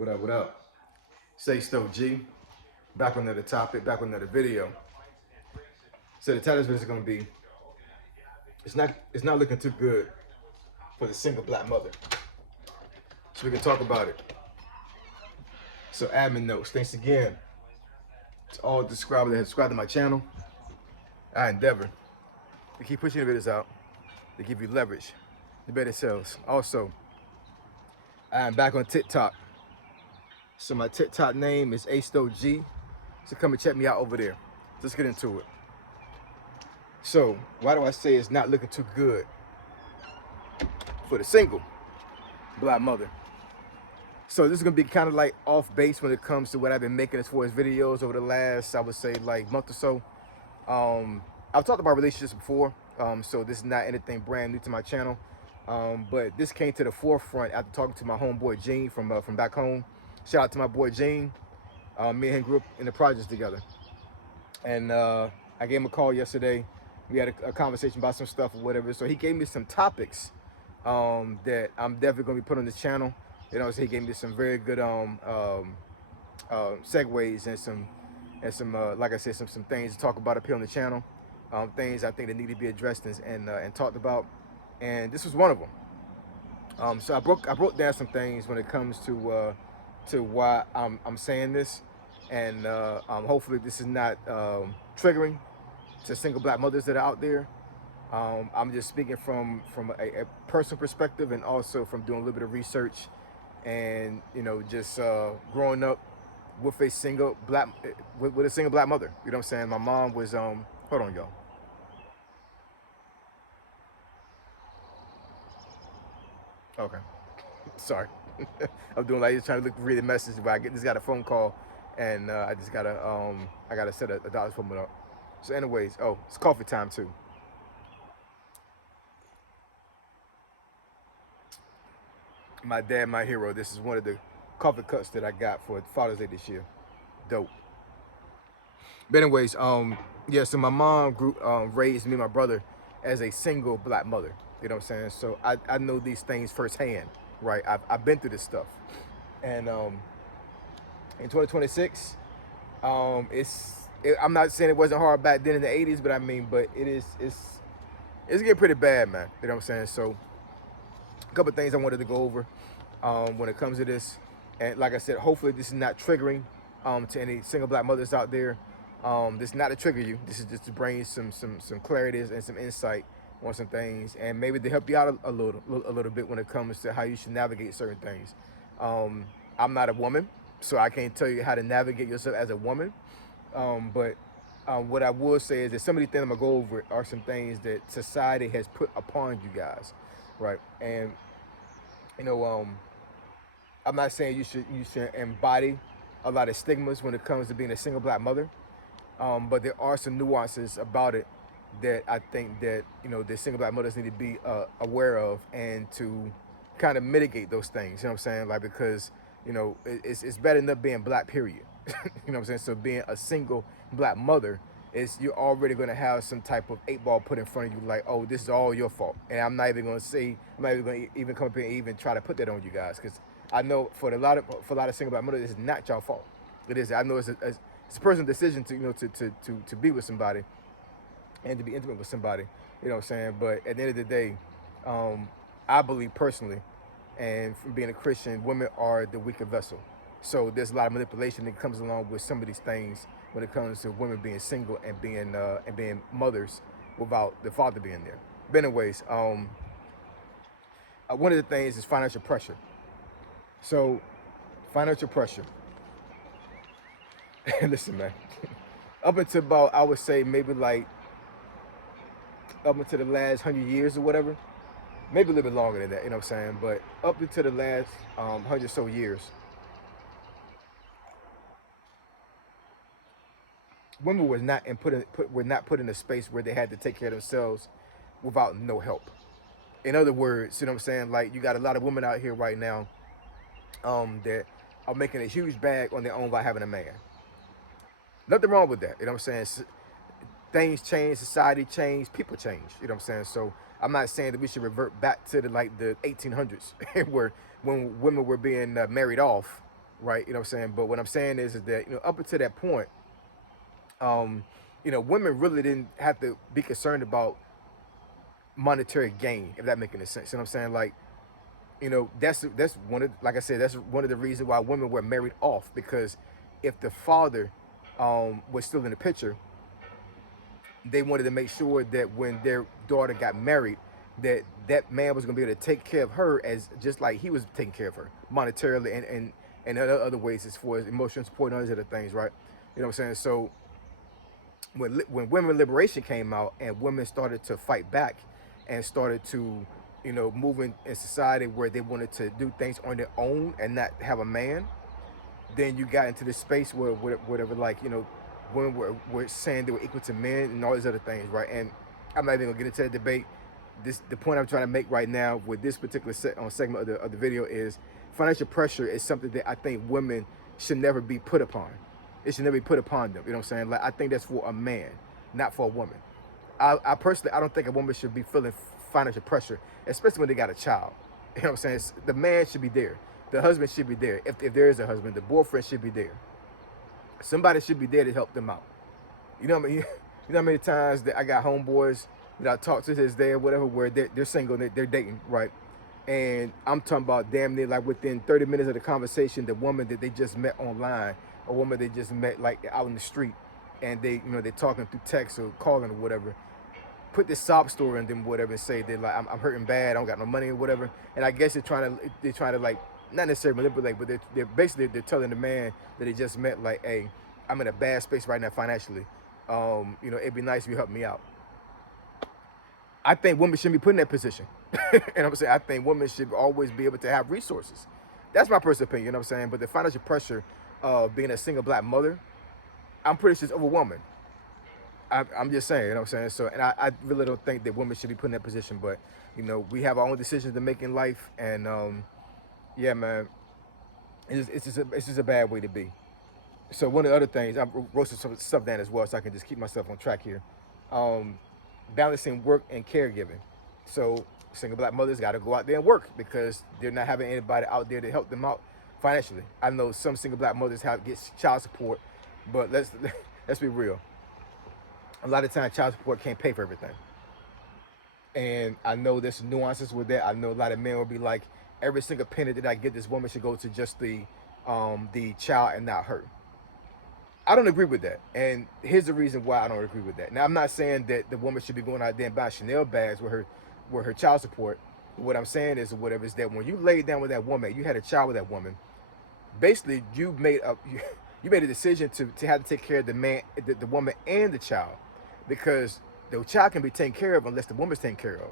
What up, what up? Say Stoke G, back on another topic, back on another video. So the title of this is gonna be, it's not looking too good for the single black mother. So we can talk about it. So admin notes, thanks again to all the subscribers that have subscribed to my channel. I endeavor to keep pushing the videos out, to give you leverage, the better sales. Also, I am back on TikTok. So my TikTok name is AStoG. So come and check me out over there. Let's get into it. So why do I say it's not looking too good for the single black mother? So this is gonna be kind of like off base when it comes to what I've been making as far as videos over the last, I would say, like month or so. I've talked about relationships before, so this is not anything brand new to my channel. But this came to the forefront after talking to my homeboy Gene from back home. Shout out to my boy Gene. Me and him grew up in the projects together, and I gave him a call yesterday. We had a conversation about some stuff or whatever. So he gave me some topics that I'm definitely gonna be putting on this channel. You know, so he gave me some very good segues and some like I said, some things to talk about up here on the channel. Things I think that need to be addressed and talked about. And this was one of them. So I broke down some things when it comes to why I'm saying this, and hopefully this is not triggering to single black mothers that are out there. I'm just speaking from a personal perspective, and also from doing a little bit of research, and just growing up with a single black with a single black mother. You know what I'm saying? My mom was hold on, y'all. Okay, sorry. I'm doing like just trying to read the message, but I just got a phone call, and I just gotta set a doctor's appointment up. So anyways, oh, it's coffee time too. My dad, my hero. This is one of the coffee cups that I got for Father's Day this year. Dope. But anyways, yeah. So my mom raised me and my brother as a single black mother. You know what I'm saying? So I know these things firsthand, right? I've been through this stuff, and in 2026, I'm not saying it wasn't hard back then in the 80s, but I mean, but it's getting pretty bad, man. You know what I'm saying? So a couple of things I wanted to go over when it comes to this, and like I said, hopefully this is not triggering to any single black mothers out there. This is not to trigger you. This is just to bring some clarity and some insight on some things, and maybe to help you out a little bit when it comes to how you should navigate certain things. I'm not a woman, so I can't tell you how to navigate yourself as a woman. But what I will say is that some of these things I'm gonna go over are some things that society has put upon you guys, right? And I'm not saying you should embody a lot of stigmas when it comes to being a single black mother, but there are some nuances about it that I think that the single black mothers need to be aware of, and to kind of mitigate those things. You know what I'm saying? Like, because it's better than not being black, period. You know what I'm saying? So being a single black mother is, you're already going to have some type of 8-ball put in front of you, like, oh, this is all your fault. And I'm not even going to even come up here and even try to put that on you guys, because I know for a lot of single black mothers, it's not your fault. It is. I know it's a personal decision to to be with somebody and to be intimate with somebody. You know what I'm saying? But at the end of the day, I believe personally, and from being a Christian, women are the weaker vessel. So there's a lot of manipulation that comes along with some of these things when it comes to women being single and being mothers without the father being there. But anyways, one of the things is financial pressure. So financial pressure. Listen, man. Up until about, I would say, maybe like up until the last 100 years or whatever, maybe a little bit longer than that, you know what I'm saying? But up until the last 100 so years, women were not put in a space where they had to take care of themselves without no help. In other words, you know what I'm saying? Like, you got a lot of women out here right now that are making a huge bag on their own by having a man. Nothing wrong with that, you know what I'm saying? Things change, society change, people change, you know what I'm saying? So I'm not saying that we should revert back to the 1800s where when women were being married off, right? You know what I'm saying? But what I'm saying is that, you know, up until that point, um, you know, women really didn't have to be concerned about monetary gain, if that makes any sense. You know what I'm saying? Like, you know, that's one of, like I said, that's one of the reasons why women were married off, because if the father was still in the picture, they wanted to make sure that when their daughter got married, that that man was going to be able to take care of her as just like he was taking care of her monetarily, and other ways as far as emotional support and other other things, right? You know what I'm saying? So when women liberation came out and women started to fight back and started to, you know, move in society where they wanted to do things on their own and not have a man, then you got into this space where whatever, like, you know, women were saying they were equal to men and all these other things, right? And I'm not even gonna get into that debate. This the point I'm trying to make right now with this particular segment of the video is financial pressure is something that I think women should never be put upon. It should never be put upon them. You know what I'm saying? Like, I think that's for a man, not for a woman. I personally, I don't think a woman should be feeling financial pressure, especially when they got a child. You know what I'm saying? The man should be there. The husband should be there. If there is a husband, the boyfriend should be there. Somebody should be there to help them out. You know what I mean? You know how many times that I got homeboys that I talk to this day or whatever, where they're single, they're dating, right? And I'm talking about damn near like within 30 minutes of the conversation, the woman that they just met online, a woman they just met like out in the street, and they, you know, they're talking through text or calling or whatever, put this sob story in them, whatever, and say that like I'm hurting bad, I don't got no money or whatever. And I guess they're trying to like not necessarily manipulate, but they're basically they're telling the man that they just met like, hey, I'm in a bad space right now financially. You know, it'd be nice if you help me out. I think women shouldn't be put in that position. And I'm saying I think women should always be able to have resources. That's my personal opinion, you know what I'm saying? But the financial pressure of being a single black mother, I'm pretty sure it's overwhelming. I'm just saying, you know what I'm saying? So, and I really don't think that women should be put in that position, but, you know, we have our own decisions to make in life, and yeah, man, it's just a bad way to be. So one of the other things, I wrote some stuff down as well, so I can just keep myself on track here. Um, Balancing work and caregiving. So single black mothers got to go out there and work because they're not having anybody out there to help them out financially. I know some single black mothers have get child support, but let's be real. A lot of times, child support can't pay for everything. And I know there's some nuances with that. I know a lot of men will be like, every single penny that I get this woman should go to just the child and not her. I don't agree with that. And here's the reason why I don't agree with that. Now, I'm not saying that the woman should be going out there and buying Chanel bags with her child support. What I'm saying is, whatever, is that when you laid down with that woman, you had a child with that woman, basically you made a decision to have to take care of the man, the woman and the child, because the child can be taken care of unless the woman's taken care of.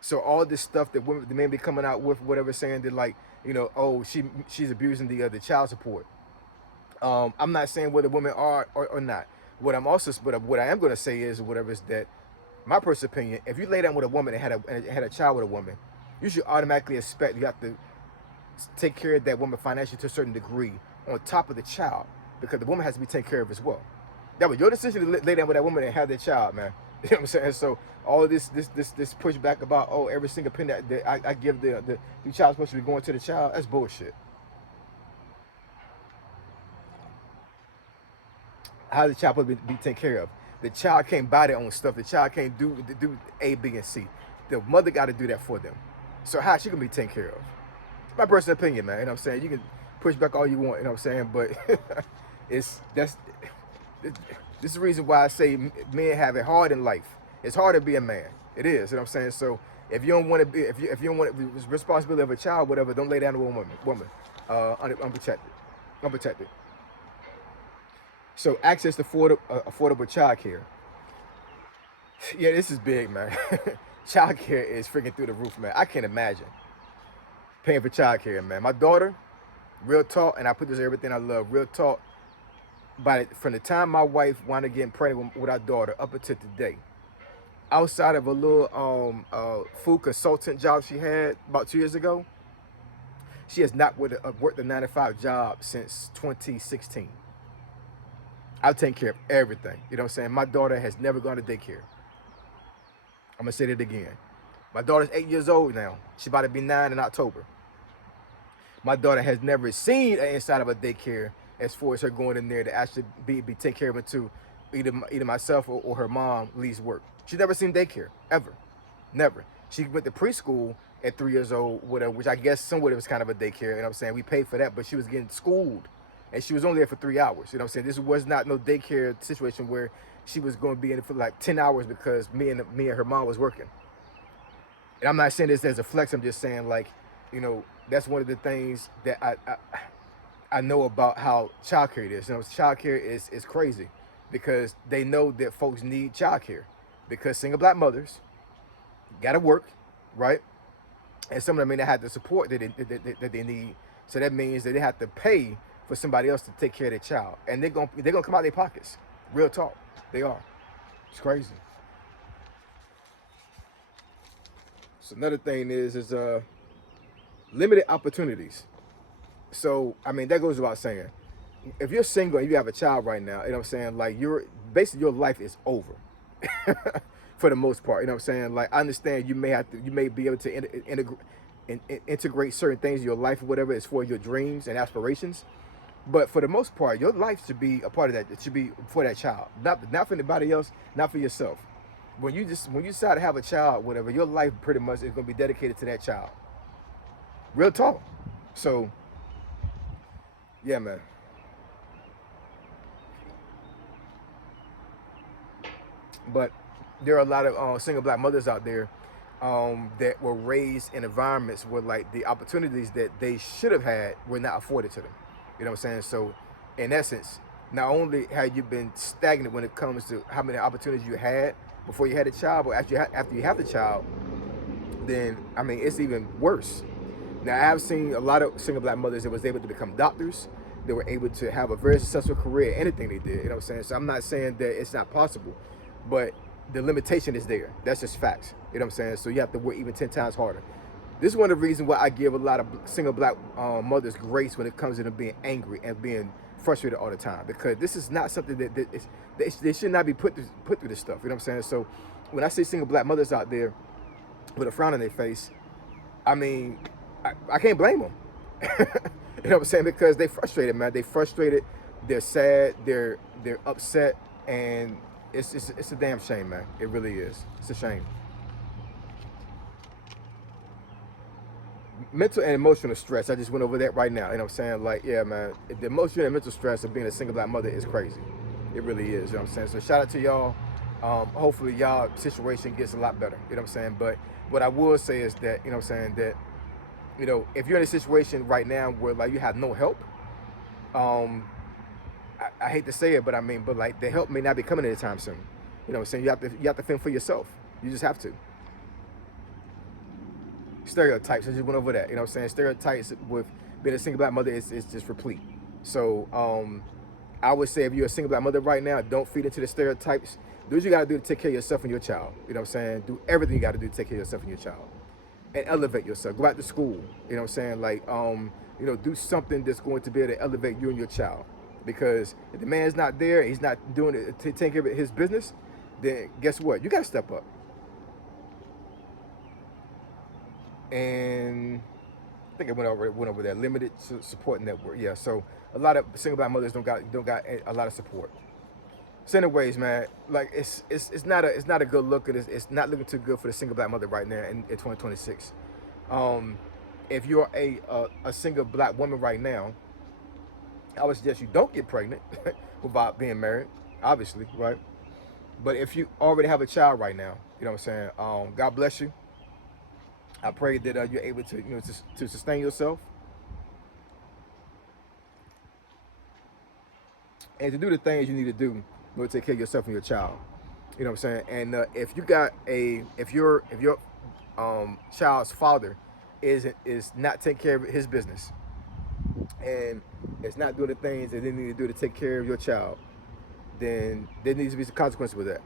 So all this stuff that women, the men be coming out with, whatever, saying that, like, you know, oh, she's abusing the child support. I'm not saying whether women are or not. But what I am going to say is, whatever, is that my personal opinion, if you lay down with a woman and had a child with a woman, you should automatically expect you have to take care of that woman financially to a certain degree on top of the child, because the woman has to be taken care of as well. That was your decision to lay down with that woman and have that child, man. You know what I'm saying? So all of this pushback about, oh, every single penny that I give the child supposed to be going to the child, that's bullshit. How the child supposed to be taken care of? The child can't buy their own stuff. The child can't do A, B, and C. The mother got to do that for them. So how she gonna be taken care of? My personal opinion, man. You know what I'm saying? You can push back all you want, you know what I'm saying? But this is the reason why I say men have it hard in life. It's hard to be a man. It is, you know what I'm saying? So if you don't want to be, if you don't want the responsibility of a child, whatever, don't lay down to a woman, unprotected. So access to affordable child care. Yeah, this is big, man. Child care is freaking through the roof, man. I can't imagine paying for child care, man. My daughter, real talk, and I put this in everything I love, real talk. From the time my wife wound up getting pregnant with our daughter up until today, outside of a little food consultant job she had about 2 years ago, she has not worked a 9 to 5 job since 2016. I've taken care of everything. You know what I'm saying? My daughter has never gone to daycare. I'm going to say that again. My daughter's 8 years old now. She's about to be 9 in October. My daughter has never seen an inside of a daycare as far as her going in there to actually be take care of it too. Either myself or her mom leaves work. She's never seen daycare ever, never. She went to preschool at 3 years old, whatever, which I guess somewhat it was kind of a daycare. You know what I'm saying? We paid for that, but she was getting schooled, and she was only there for 3 hours. You know what I'm saying? This was not no daycare situation where she was going to be in it for like 10 hours because me and her mom was working. And I'm not saying this as a flex. I'm just saying like, that's one of the things that I know about how childcare is. Childcare is crazy because they know that folks need childcare because single black mothers got to work, right? And some of them may not have the support that they need. So that means that they have to pay for somebody else to take care of their child, and they're gonna come out of their pockets. Real talk, they are. It's crazy. So another thing is limited opportunities. So I mean that goes without saying. If you're single and you have a child right now, you know what I'm saying, like your life is over. For the most part, you know what I'm saying? Like I understand you may be able to integrate certain things in your life or whatever is for your dreams and aspirations. But for the most part, your life should be a part of that. It should be for that child, not for anybody else, not for yourself. When you decide to have a child, whatever, your life pretty much is going to be dedicated to that child. Real talk. So, yeah, man. But there are a lot of single black mothers out there that were raised in environments where like the opportunities that they should have had were not afforded to them. You know what I'm saying? So, in essence, not only have you been stagnant when it comes to how many opportunities you had before you had a child, but after you have the child, then I mean it's even worse. Now I have seen a lot of single black mothers that was able to become doctors. They were able to have a very successful career, anything they did. You know what I'm saying? So I'm not saying that it's not possible, but the limitation is there. That's just facts. You know what I'm saying? So you have to work even 10 times harder. This is one of the reasons why I give a lot of single black mothers grace when it comes to them being angry and being frustrated all the time, because this is not something they should not be put through this stuff. You know what I'm saying? So when I see single black mothers out there with a frown on their face, I mean, I can't blame them. You know what I'm saying? Because they frustrated, man. They frustrated. They're sad. They're upset, and it's a damn shame, man. It really is. It's a shame. Mental and emotional stress. I just went over that right now. You know what I'm saying? Like, yeah, man. The emotional and mental stress of being a single black mother is crazy. It really is. You know what I'm saying? So shout out to y'all. Hopefully y'all situation gets a lot better. You know what I'm saying? But what I will say is that, you know what I'm saying, that, if you're in a situation right now where like you have no help, um, I hate to say it, but I mean, but like the help may not be coming anytime soon. You know what I'm saying? You have to fend for yourself. You just have to. Stereotypes. I just went over that. You know what I'm saying? Stereotypes with being a single black mother is just replete. So I would say if you're a single black mother right now, don't feed into the stereotypes. Do what you gotta do to take care of yourself and your child. You know what I'm saying? Do everything you gotta do to take care of yourself and your child. And elevate yourself. Go out to school. You know what I'm saying? Like do something that's going to be able to elevate you and your child. Because if the man's not there, he's not doing it to take care of his business, then guess what? You gotta step up. And I think I went over that limited support network. Yeah, so a lot of single black mothers don't got a lot of support. So anyways, man, like it's not a good look, and it's not looking too good for the single black mother right now in 2026. If you're a single black woman right now, I would suggest you don't get pregnant without being married, obviously, right? But if you already have a child right now, you know what I'm saying? God bless you. I pray that you're able to, to sustain yourself and to do the things you need to do in order to take care of yourself and your child. You know what I'm saying? And if your child's father is not taking care of his business and is not doing the things that they need to do to take care of your child, then there needs to be some consequences with that.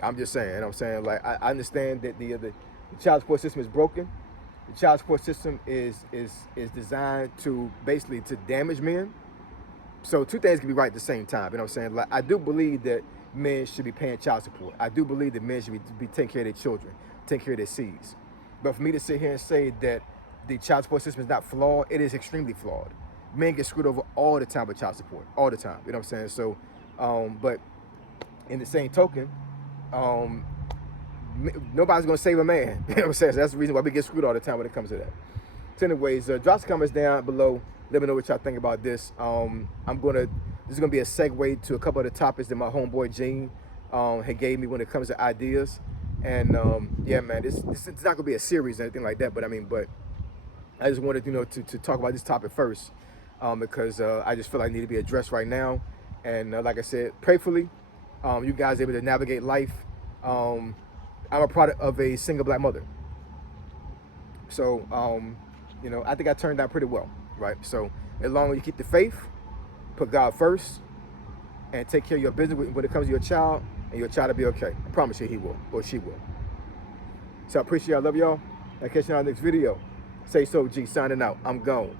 I'm just saying. You know what I'm saying? Like I understand that the child support system is broken. The child support system is designed to basically to damage men. So two things can be right at the same time. You know what I'm saying? Like I do believe that men should be paying child support. I do believe that men should be taking care of their children, taking care of their seeds. But for me to sit here and say that the child support system is not flawed. It is extremely flawed. Men get screwed over all the time with child support, all the time. You know what I'm saying? So, but in the same token, um, nobody's gonna save a man. You know what I'm saying? So that's the reason why we get screwed all the time when it comes to that. So anyways, drop some comments down below. Let me know what y'all think about this. This is gonna be a segue to a couple of the topics that my homeboy Gene had gave me when it comes to ideas. And yeah, man, this it's not gonna be a series or anything like that. But I just wanted, to talk about this topic first, because I just feel like it need to be addressed right now. And like I said, prayerfully, you guys able to navigate life. I'm a product of a single black mother. So, I think I turned out pretty well, right? So as long as you keep the faith, put God first, and take care of your business when it comes to your child, and your child will be okay. I promise you he will, or she will. So I appreciate y'all. I love y'all. I'll catch you on the next video. Say so, G, signing out. I'm gone.